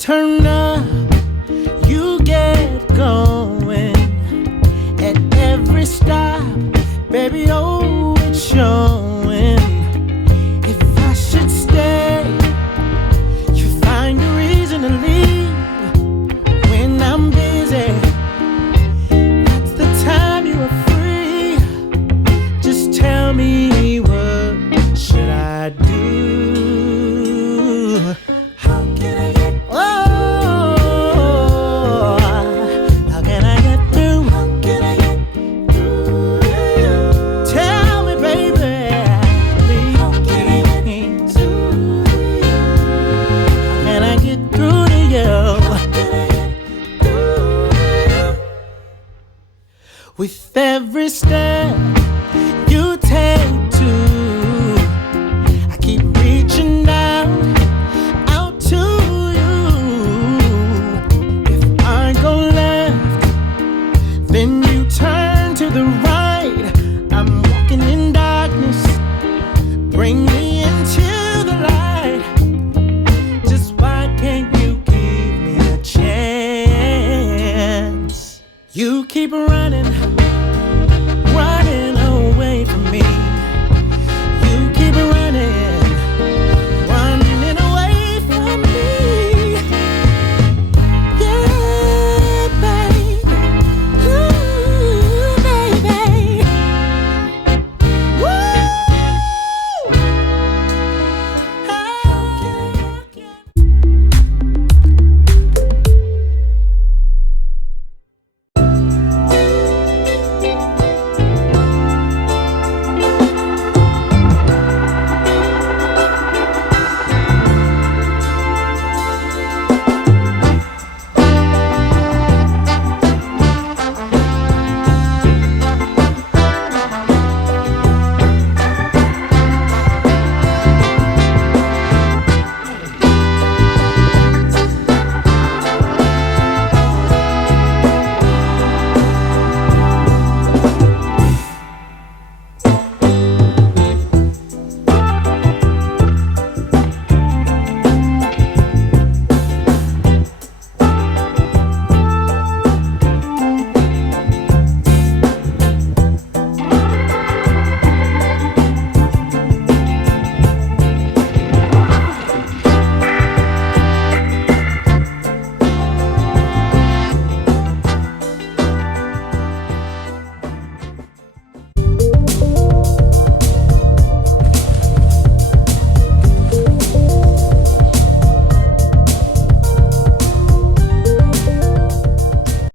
turn up, you get going. At every stop, baby, oh, it's showing. If I should stay, you find a reason to leave. When I'm busy, that's the time you are free. Just tell me, what should I do? How can I get how can I get through? How can I get through to you? Tell me, baby, please. How can I get through to you? How can I get through to you? How can I get through to you? With every step you take to, I keep reaching out to you. If I go left, then you turn to the right. I'm walking in darkness, bring me into the light. Just why can't you give me a chance? You keep around